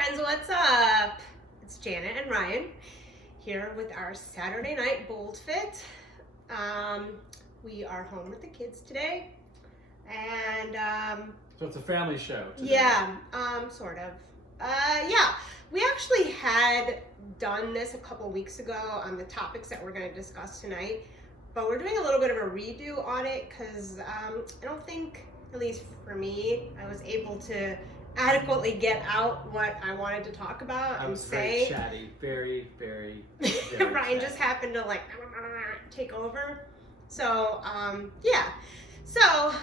friends, what's up? It's Janet and Ryan here with our Saturday night BoldFit. We are home with the kids today, and so it's a family show today. Yeah, sort of. Yeah, we actually had done this a couple weeks ago on the topics that we're going to discuss tonight, but we're doing a little bit of a redo on it because I don't think, at least for me, I was able to adequately get out what I wanted to talk about and say. Very chatty, very Ryan chatty. just happened to take over. So yeah, so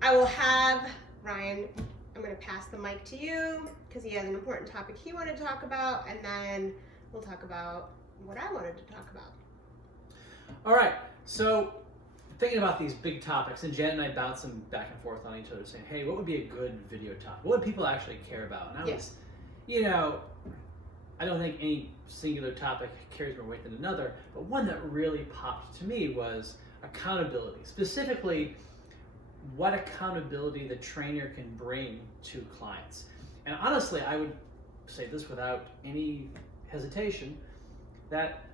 I will have Ryan, I'm going to pass the mic to you because he has an important topic he wanted to talk about, and then we'll talk about what I wanted to talk about. All right, so thinking about these big topics, and Jen and I bounced them back and forth on each other saying, hey, what would be a good video topic? What would people actually care about? And I was, I don't think any singular topic carries more weight than another, but one that really popped to me was accountability. Specifically, what accountability the trainer can bring to clients. And honestly, I would say this without any hesitation, that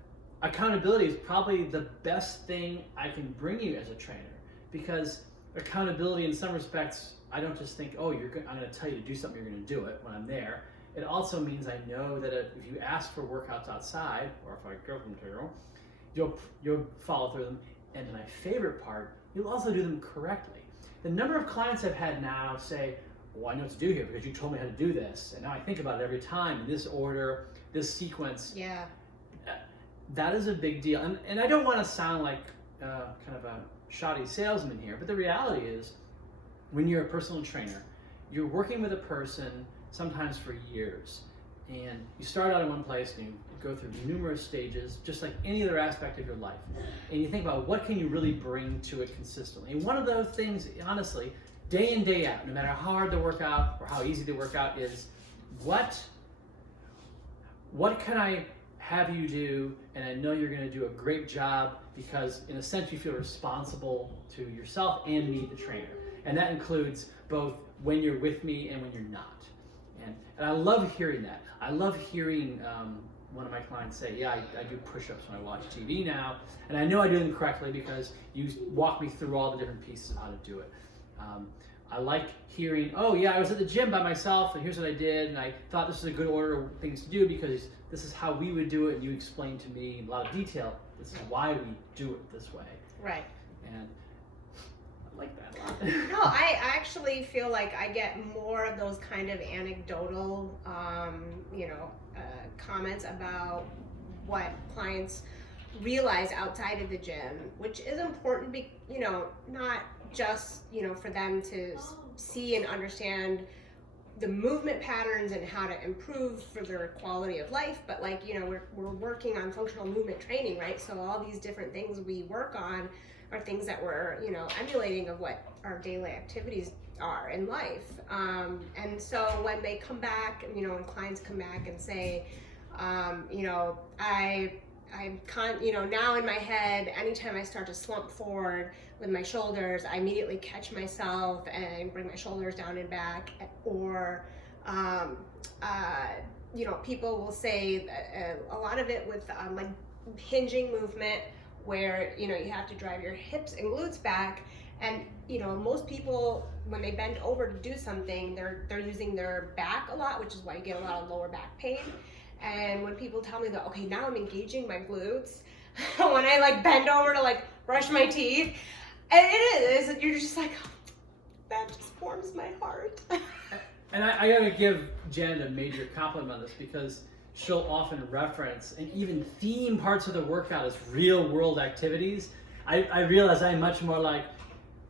accountability is probably the best thing I can bring you as a trainer, because accountability in some respects, I don't just think, oh, I'm going to tell you to do something, you're going to do it when I'm there. It also means I know that if you ask for workouts outside, or if I go from material, you'll follow through them. And my favorite part, you'll also do them correctly. The number of clients I've had now say, well, I know what to do here because you told me how to do this, and now I think about it every time in this order, this sequence. Yeah. That is a big deal. And I don't want to sound like kind of a shoddy salesman here, but the reality is when you're a personal trainer, you're working with a person sometimes for years. And you start out in one place and you go through numerous stages, just like any other aspect of your life. And you think about what can you really bring to it consistently. And one of those things, honestly, day in, day out, no matter how hard the workout or how easy the workout is, what can I have you do, and I know you're going to do a great job because in a sense you feel responsible to yourself and me, the trainer. And that includes both when you're with me and when you're not. And I love hearing that. I love hearing one of my clients say, yeah, I do push-ups when I watch TV now, and I know I do them correctly because you walk me through all the different pieces of how to do it. I like hearing, oh yeah, I was at the gym by myself and here's what I did, and I thought this was a good order of things to do because this is how we would do it, and you explained to me in a lot of detail, this is why we do it this way. Right. And I like that a lot. No, I actually feel like I get more of those kind of anecdotal, comments about what clients realize outside of the gym, which is important, not just, for them to see and understand the movement patterns and how to improve for their quality of life, but we're working on functional movement training, right? So all these different things we work on are things that we're, emulating of what our daily activities are in life. And so when they come back, when clients come back and say, now in my head, anytime I start to slump forward with my shoulders, I immediately catch myself and bring my shoulders down and back. Or, people will say a lot of it with hinging movement, where you have to drive your hips and glutes back, and most people, when they bend over to do something, they're using their back a lot, which is why you get a lot of lower back pain. And when people tell me that, okay, now I'm engaging my glutes when I bend over to brush my teeth, and it is, you're just like, oh, that just warms my heart. And I gotta give Jen a major compliment on this, because she'll often reference and even theme parts of the workout as real world activities. I realize I'm much more like,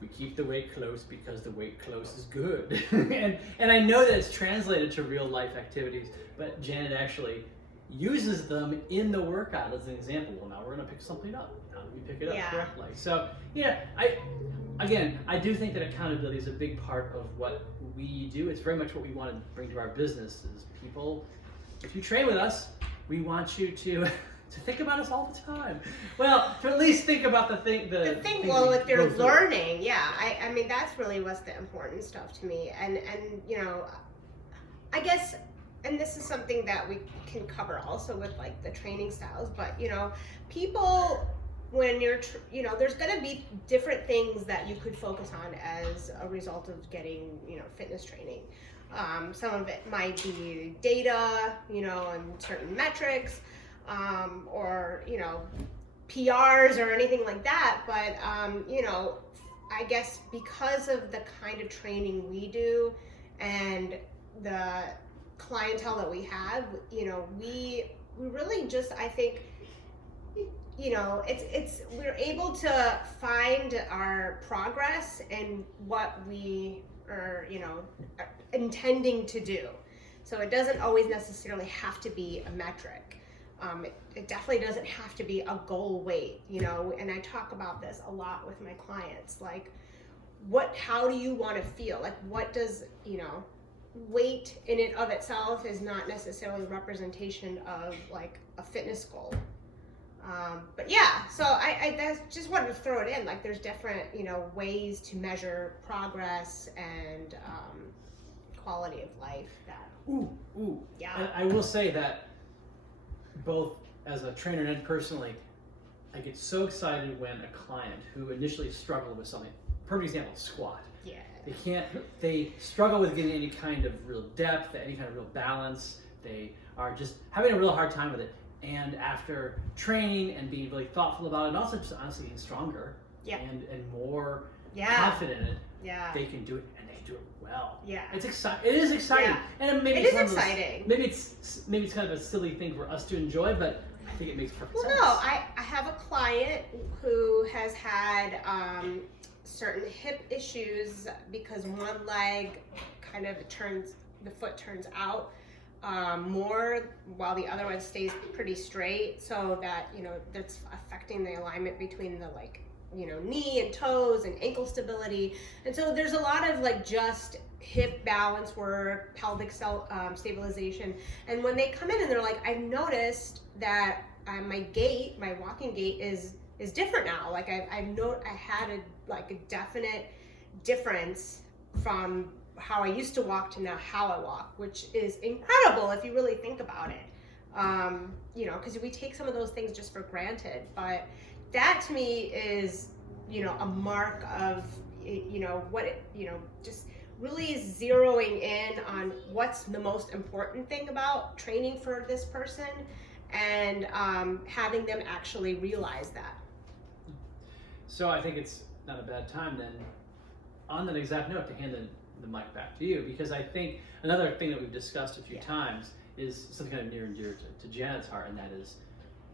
we keep the weight close because the weight close is good. and I know that it's translated to real life activities, but Janet actually uses them in the workout as an example. Well, now we're gonna pick something up. How do we pick it up correctly? So I do think that accountability is a big part of what we do. It's very much what we want to bring to our business is people. If you train with us, we want you to think about us all the time. Well, to at least think about what they're learning. Yeah, I mean, that's really what's the important stuff to me. And I guess and this is something that we can cover also with like the training styles, but people, when you're there's going to be different things that you could focus on as a result of getting fitness training. Some of it might be data, and certain metrics, or PRs or anything like that, but I guess because of the kind of training we do and the clientele that we have, we really just, I think, we're able to find our progress and what we are, intending to do. So it doesn't always necessarily have to be a metric. It definitely doesn't have to be a goal weight, and I talk about this a lot with my clients, like how do you want to feel? Like what does, weight in and of itself is not necessarily a representation of like a fitness goal. But yeah, so I just wanted to throw it in, like there's different, ways to measure progress and quality of life that. Yeah. And I will say that both as a trainer and personally, I get so excited when a client who initially struggled with something, perfect example, squat. Yeah. They struggle with getting any kind of real depth, any kind of real balance. They are just having a real hard time with it. And after training and being really thoughtful about it, and also just honestly getting stronger and more confident in it, they can do it, and they can do it well. Yeah, it's exciting. It is exciting, and maybe it is exciting. Maybe it's kind of a silly thing for us to enjoy, but I think it makes perfect sense. Well, no, I have a client who has had certain hip issues because one leg kind of the foot turns out more while the other one stays pretty straight, so that that's affecting the alignment between the knee and toes and ankle stability. And so there's a lot of just hip balance work, pelvic stabilization. And when they come in and they're like, I've noticed that my walking gait is different now. Like I had a definite difference from how I used to walk to now how I walk, which is incredible if you really think about it. Because we take some of those things just for granted, but that to me is, a mark of, just really zeroing in on what's the most important thing about training for this person, and having them actually realize that. So I think it's not a bad time then, on that exact note, to hand the mic back to you, because I think another thing that we've discussed a few times is something kind of near and dear to Janet's heart, and that is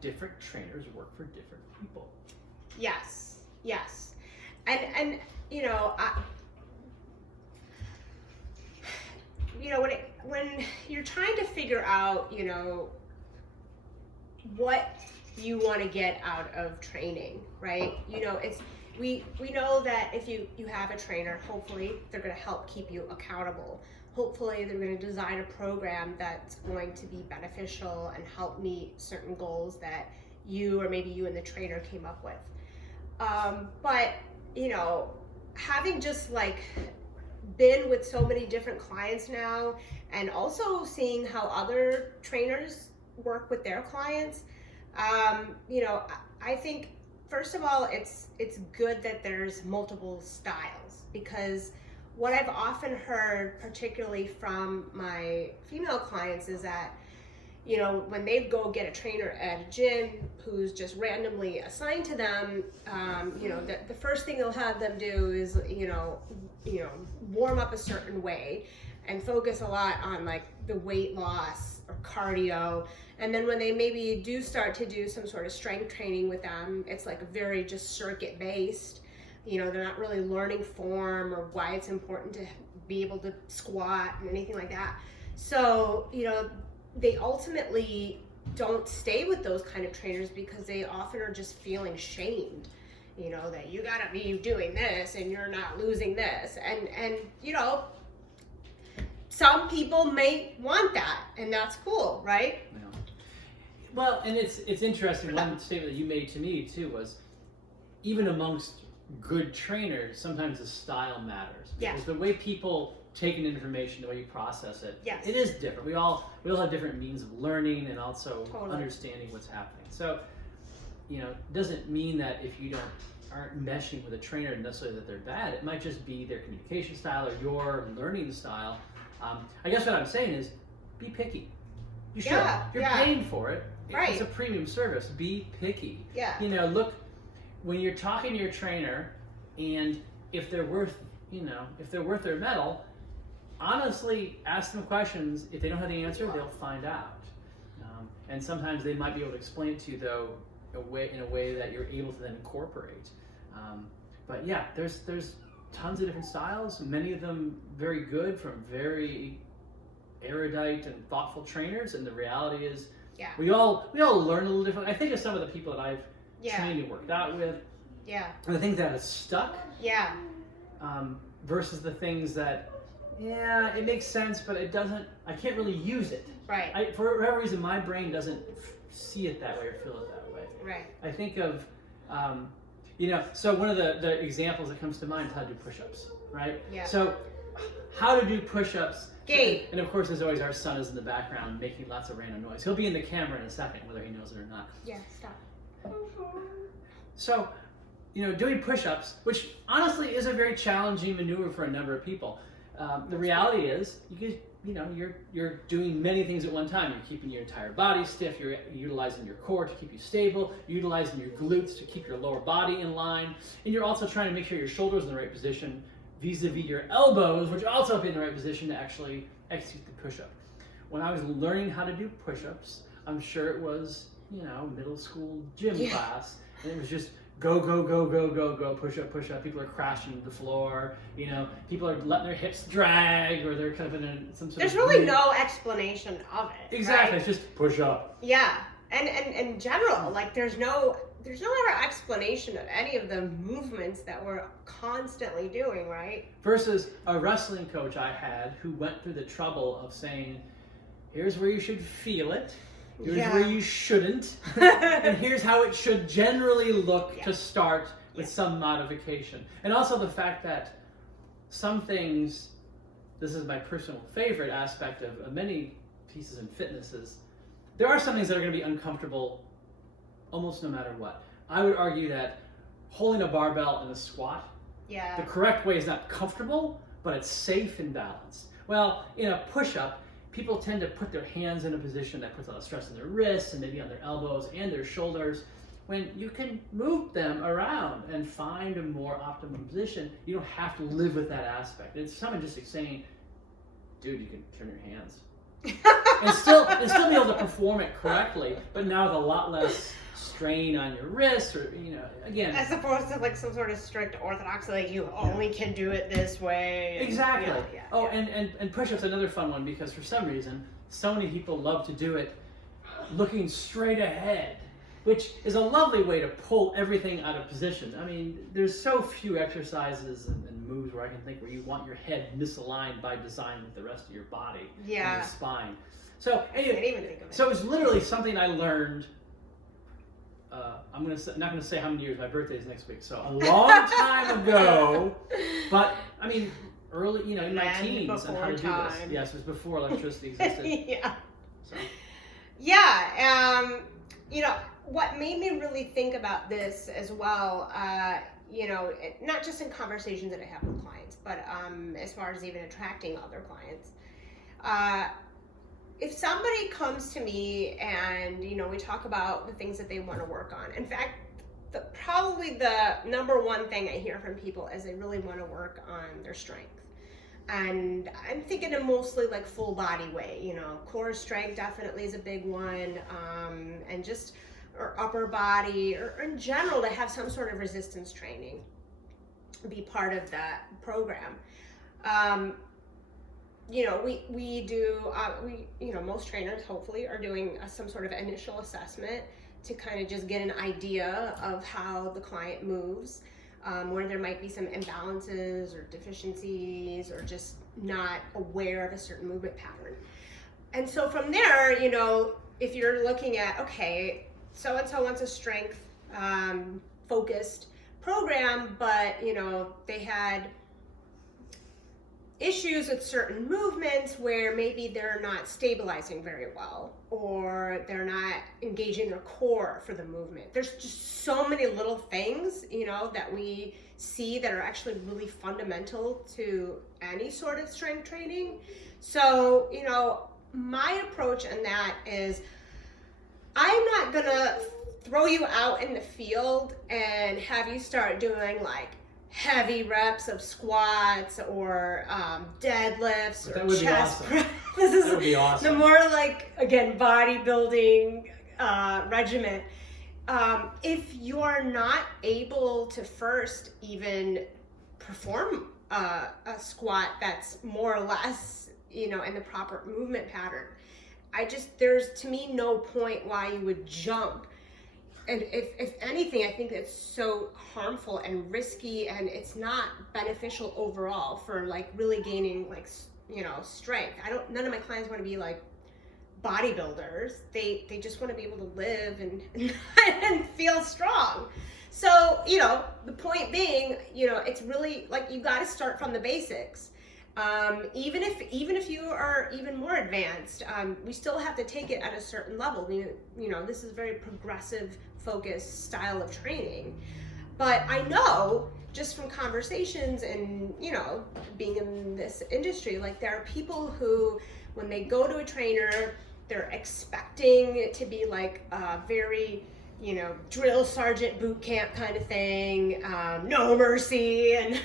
different trainers work for different people. Yes. And when you're trying to figure out, what you want to get out of training, right? We know that if you have a trainer, hopefully they're going to help keep you accountable. Hopefully they're going to design a program that's going to be beneficial and help meet certain goals that you, or maybe you and the trainer, came up with. But having just been with so many different clients now, and also seeing how other trainers work with their clients, I think first of all, it's good that there's multiple styles, because what I've often heard, particularly from my female clients, is that when they go get a trainer at a gym who's just randomly assigned to them, the first thing they'll have them do is warm up a certain way and focus a lot on the weight loss or cardio. And then when they maybe do start to do some sort of strength training with them, it's very just circuit based. They're not really learning form or why it's important to be able to squat and anything like that. So, they ultimately don't stay with those kind of trainers because they often are just feeling shamed, that you gotta be doing this and you're not losing this. And some people may want that, and that's cool, right? Yeah. Well, and it's interesting. One statement that you made to me too was, even amongst good trainer, sometimes the style matters. Yeah. Because the way people take in information, the way you process it, Yes. it is different. We all have different means of learning and also Totally. understanding what's happening. So, doesn't mean that if you aren't meshing with a trainer necessarily that they're bad. It might just be their communication style or your learning style. I guess what I'm saying is, be picky. You should. You're paying for it. Right. It's a premium service. Be picky. Yeah. Look, when you're talking to your trainer, and if they're worth their medal, honestly, ask them questions. If they don't have the answer, they'll find out. And sometimes they might be able to explain it to you, though, in a way that you're able to then incorporate. But yeah, there's tons of different styles. Many of them very good from very erudite and thoughtful trainers. And the reality is, we all learn a little different. I think of some of the people that I've trained and worked out with. Yeah. And the things that have stuck. Yeah. Versus the things that, it makes sense, but it doesn't. I can't really use it. Right. For whatever reason, my brain doesn't see it that way or feel it that way. Right. I think of, so one of the examples that comes to mind is how to do push-ups, right? Yeah. So how to do push-ups. Gate. And of course, as always, our son is in the background making lots of random noise. He'll be in the camera in a second, whether he knows it or not. Yeah, stop. So, doing push-ups, which honestly is a very challenging maneuver for a number of people. The reality is, you're doing many things at one time. You're keeping your entire body stiff. You're utilizing your core to keep you stable. You're utilizing your glutes to keep your lower body in line. And you're also trying to make sure your shoulders in the right position vis-a-vis your elbows, which also be in the right position to actually execute the push-up. When I was learning how to do push-ups, I'm sure it was, middle school gym class. And it was just go, go, go, go, go, go, push up, push up. People are crashing to the floor. People are letting their hips drag, or they're kind of in some sort There's of... really no explanation of it. Exactly, Right? it's just push up. Yeah. And in general, like there's no ever explanation of any of the movements that we're constantly doing, right? Versus a wrestling coach I had who went through the trouble of saying, here's where you should feel it. Here's where you shouldn't. And here's how it should generally look to start with some modification. And also the fact that some things, this is my personal favorite aspect of many pieces in fitness, is there are some things that are going to be uncomfortable almost no matter what. I would argue that holding a barbell in a squat, the correct way is not comfortable, but it's safe and balanced. Well, in a push-up, people tend to put their hands in a position that puts a lot of stress on their wrists and maybe on their elbows and their shoulders. When you can move them around and find a more optimum position, you don't have to live with that aspect. It's someone just saying, dude, you can turn your hands. and still be able to perform it correctly, but now with a lot less strain on your wrists, or again, as opposed to like some sort of strict orthodoxy, like you only can do it this way. Exactly. And push-ups another fun one, because for some reason so many people love to do it looking straight ahead, which is a lovely way to pull everything out of position. I mean, there's so few exercises and moves where I can think where you want your head misaligned by design with the rest of your body and your spine. So anyway, I didn't even think of it. So it was literally something I learned. I'm not gonna say how many years. My birthday is next week, so a long time ago. But I mean, early, in my teens, and how to do this. Yes, it was before electricity existed. So. What made me really think about this as well, not just in conversations that I have with clients, but as far as even attracting other clients. If somebody comes to me and, we talk about the things that they want to work on. In fact, probably the number one thing I hear from people is they really want to work on their strength. And I'm thinking in mostly like full body way, core strength definitely is a big one. And just, or upper body, or in general to have some sort of resistance training be part of that program. Most trainers hopefully are doing some sort of initial assessment to kind of just get an idea of how the client moves, where there might be some imbalances or deficiencies or just not aware of a certain movement pattern. And so from there, if you're looking at, okay, so-and-so wants a strength focused program, but you know, they had issues with certain movements where maybe they're not stabilizing very well, or they're not engaging their core for the movement. There's just so many little things, you know, that we see that are actually really fundamental to any sort of strength training. So, you know, my approach in that is, I'm not gonna throw you out in the field and have you start doing like heavy reps of squats or deadlifts or chest press. That would be awesome. The more like, again, bodybuilding regimen. If you're not able to first even perform a squat that's more or less, you know, in the proper movement pattern, there's to me no point why you would jump. And if anything, I think it's so harmful and risky, and it's not beneficial overall for like really gaining like, you know, strength. None of my clients want to be like bodybuilders. They just want to be able to live and feel strong. So, you know, the point being, you know, it's really like, you got to start from the basics. Even if you are even more advanced, we still have to take it at a certain level. You know, this is a very progressive focused style of training. But I know just from conversations and, you know, being in this industry, like there are people who, when they go to a trainer, they're expecting it to be like a very, you know, drill sergeant boot camp kind of thing, no mercy and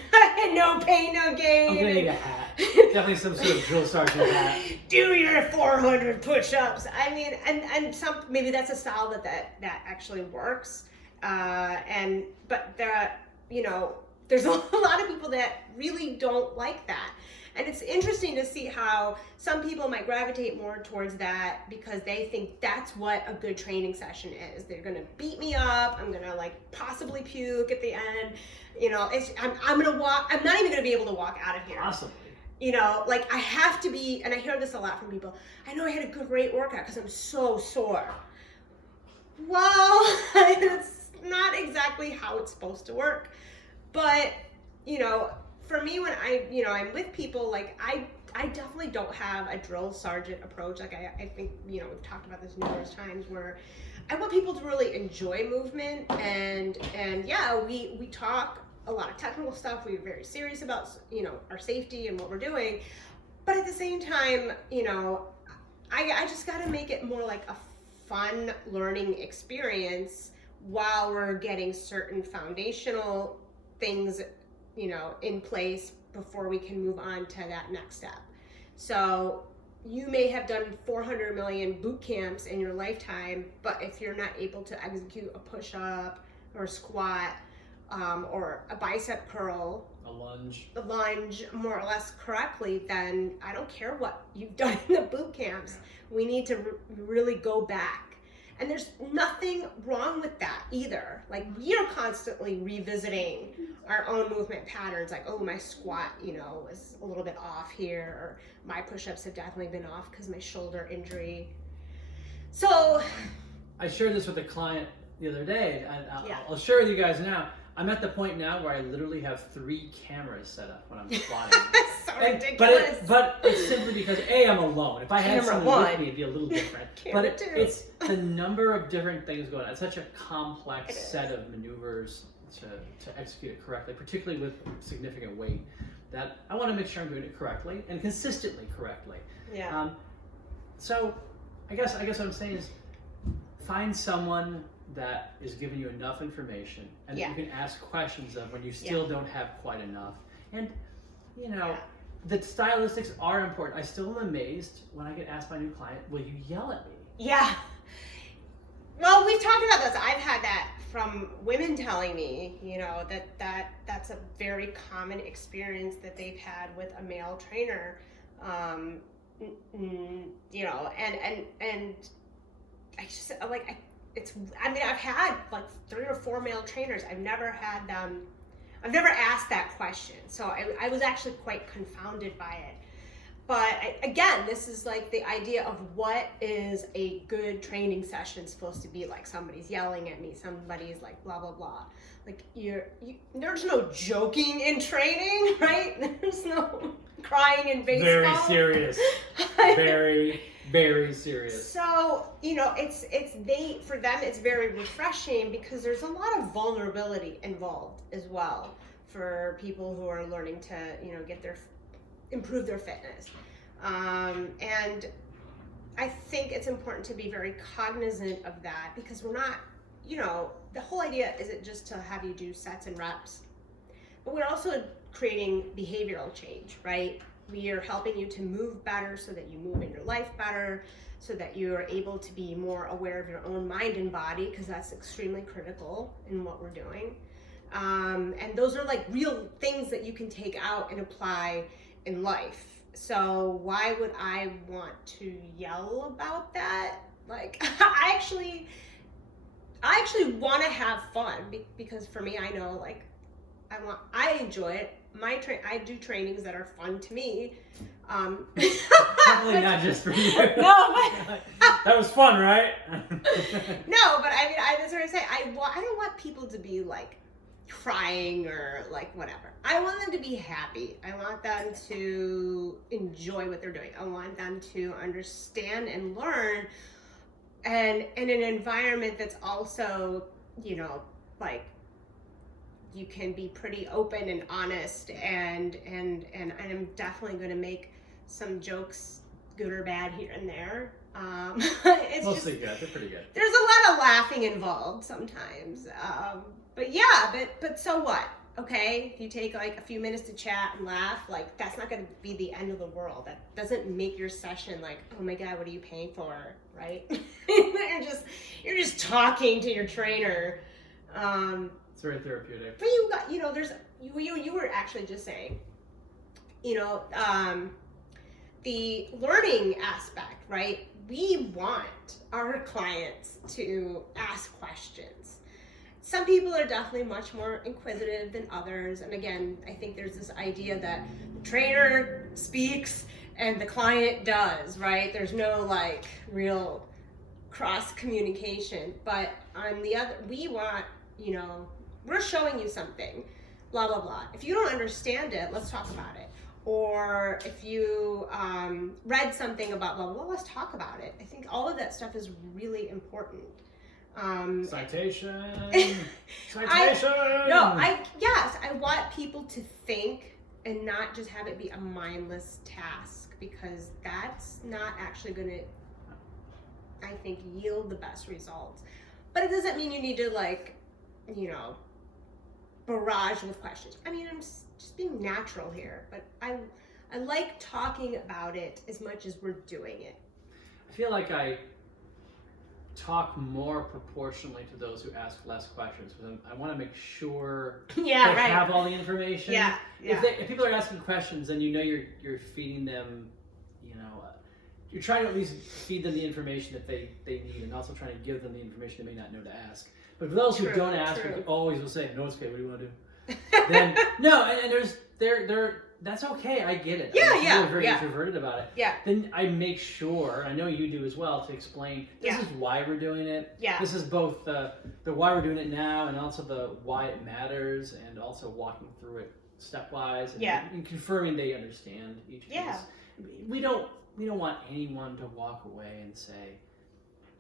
no pain, no gain. I'm gonna need a hat. Definitely some sort of drill sergeant hat. Do your 400 push-ups. I mean, and maybe that's a style that actually works. But there, you know, there's a lot of people that really don't like that. And it's interesting to see how some people might gravitate more towards that because they think that's what a good training session is. They're gonna beat me up. I'm gonna like possibly puke at the end. You know, I'm gonna walk. I'm not even gonna be able to walk out of here. Possibly. You know, like I have to be, and I hear this a lot from people. I know I had a great workout because I'm so sore. Well, it's not exactly how it's supposed to work. But, you know, for me, when I'm with people, like I definitely don't have a drill sergeant approach. Like I think, you know, we've talked about this numerous times, where I want people to really enjoy movement, and yeah, we talk a lot of technical stuff. We're very serious about, you know, our safety and what we're doing, but at the same time, you know, I just got to make it more like a fun learning experience while we're getting certain foundational things, you know, in place before we can move on to that next step. So you may have done 400 million boot camps in your lifetime, but if you're not able to execute a push-up or a squat, or a bicep curl, a lunge more or less correctly, then I don't care what you've done in the boot camps. We need to really go back. And there's nothing wrong with that either. Like, we are constantly revisiting our own movement patterns. Like, oh, my squat, you know, was a little bit off here, or my push-ups have definitely been off because my shoulder injury. So I shared this with a client the other day, and I'll share with you guys now. I'm at the point now where I literally have 3 cameras set up when I'm squatting. So ridiculous. But it's simply because I'm alone. If I had someone with me, it'd be a little different. But it's the number of different things going on. It's such a complex set of maneuvers to execute it correctly, particularly with significant weight, that I want to make sure I'm doing it correctly and consistently correctly. Yeah. So I guess what I'm saying is, find someone that is giving you enough information, and you can ask questions of when you still don't have quite enough. And, you know, the stylistics are important. I still am amazed when I get asked by a new client, will you yell at me? Yeah. Well, we've talked about this. I've had that from women telling me, you know, that's a very common experience that they've had with a male trainer. You know, and I just like, I've had like 3 or 4 male trainers. I've never asked that question. So I was actually quite confounded by it. again, this is like the idea of what is a good training session supposed to be like. Somebody's yelling at me, somebody's like blah blah blah. Like there's no joking in training, right? There's no crying in baseball. Very serious. Very, very serious. So, for them it's very refreshing because there's a lot of vulnerability involved as well for people who are learning to, improve their fitness. And I think it's important to be very cognizant of that because we're not, the whole idea isn't just to have you do sets and reps, but we're also creating behavioral change, right? We are helping you to move better so that you move in your life better, so that you are able to be more aware of your own mind and body, because that's extremely critical in what we're doing. And those are like real things that you can take out and apply in life. So why would I want to yell about that? Like, I actually want to have fun because for me, I know, like, I enjoy it. I do trainings that are fun to me. Definitely not just for you. No, but that was fun, right? No, but I mean, that's what I say. I don't want people to be like crying or like whatever. I want them to be happy. I want them to enjoy what they're doing. I want them to understand and learn, and in an environment that's also, like, you can be pretty open and honest, and I'm definitely going to make some jokes, good or bad, here and there. It's mostly good. They're pretty good. There's a lot of laughing involved sometimes, but yeah, but so what? Okay, if you take like a few minutes to chat and laugh, like, that's not going to be the end of the world. That doesn't make your session like, oh my God, what are you paying for, right? you're just talking to your trainer. It's very therapeutic. But you were actually just saying, the learning aspect, right? We want our clients to ask questions. Some people are definitely much more inquisitive than others. And again, I think there's this idea that the trainer speaks and the client does, right? There's no like real cross communication. But on the other, we want, we're showing you something, blah, blah, blah. If you don't understand it, let's talk about it. Or if you read something about blah, blah, blah, let's talk about it. I think all of that stuff is really important. Citation. Citation. I want people to think and not just have it be a mindless task, because that's not actually going to, I think, yield the best results. But it doesn't mean you need to barrage with questions. I mean, I'm just being natural here, but I like talking about it as much as we're doing it. I feel like I talk more proportionally to those who ask less questions, because I want to make sure they have all the information. Yeah. If people are asking questions, then you're feeding them, you're trying to at least feed them the information that they need, and also trying to give them the information they may not know to ask. But for those who don't ask, we always will say, no, it's okay, what do you want to do? Then, no, and that's okay, I get it. I'm very introverted about it. Yeah. Then I make sure, I know you do as well, to explain, this is why we're doing it. Yeah. This is both the why we're doing it now, and also the why it matters, and also walking through it stepwise, and confirming they understand each piece. We don't want anyone to walk away and say,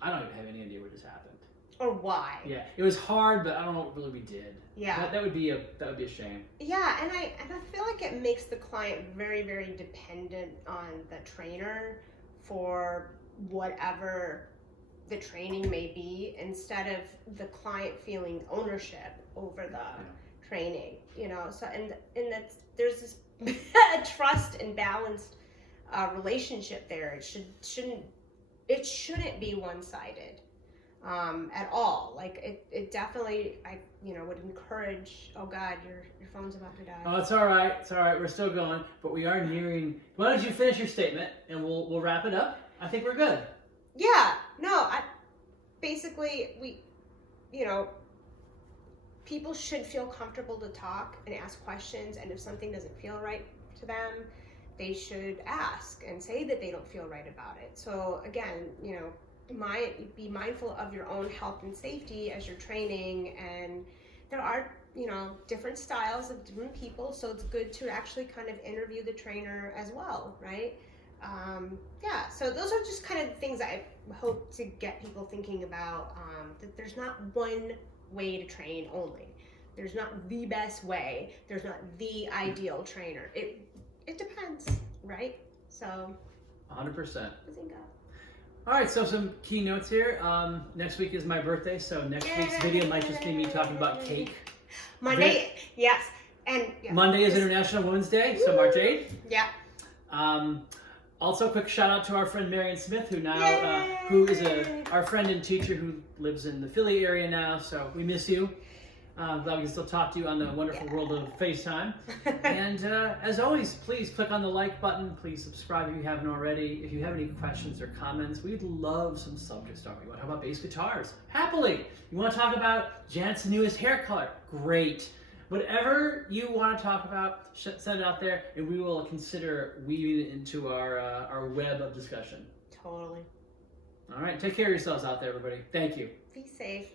I don't even have any idea what just happened. Or why. Yeah, it was hard, but I don't know what really we did. Yeah. That would be a shame. Yeah, and I feel like it makes the client very, very dependent on the trainer for whatever the training may be, instead of the client feeling ownership over the training. So and that's, there's this a trust and balanced relationship there. It shouldn't be one-sided. At all. Like it definitely, I would encourage, oh God, your phone's about to die. Oh, it's all right. We're still going, but we are nearing. Why don't you finish your statement and we'll wrap it up? I think we're good. Yeah. No, people should feel comfortable to talk and ask questions, and if something doesn't feel right to them, they should ask and say that they don't feel right about it. So again, you know, be mindful of your own health and safety as you're training, and there are, you know, different styles of different people, so it's good to actually kind of interview the trainer as well, right? Yeah, so those are just kind of the things I hope to get people thinking about, that there's not one way to train only. There's not the best way. There's not the ideal trainer. It depends, right? So 100%. think of. All right, so some key notes here. Next week is my birthday, so next week's video might just be me talking about cake. Monday, yes. And yeah. Monday is International Women's Day, so March 8th. Yeah. Also, quick shout out to our friend Marion Smith, who now who is our friend and teacher who lives in the Philly area now. So we miss you. Glad we can still talk to you on the wonderful world of FaceTime. And as always, please click on the like button. Please subscribe if you haven't already. If you have any questions or comments, we'd love some subjects to talk about. How about bass guitars? Happily. You want to talk about Janet's newest hair color? Great. Whatever you want to talk about, send it out there, and we will consider weaving it into our web of discussion. Totally. All right. Take care of yourselves out there, everybody. Thank you. Be safe.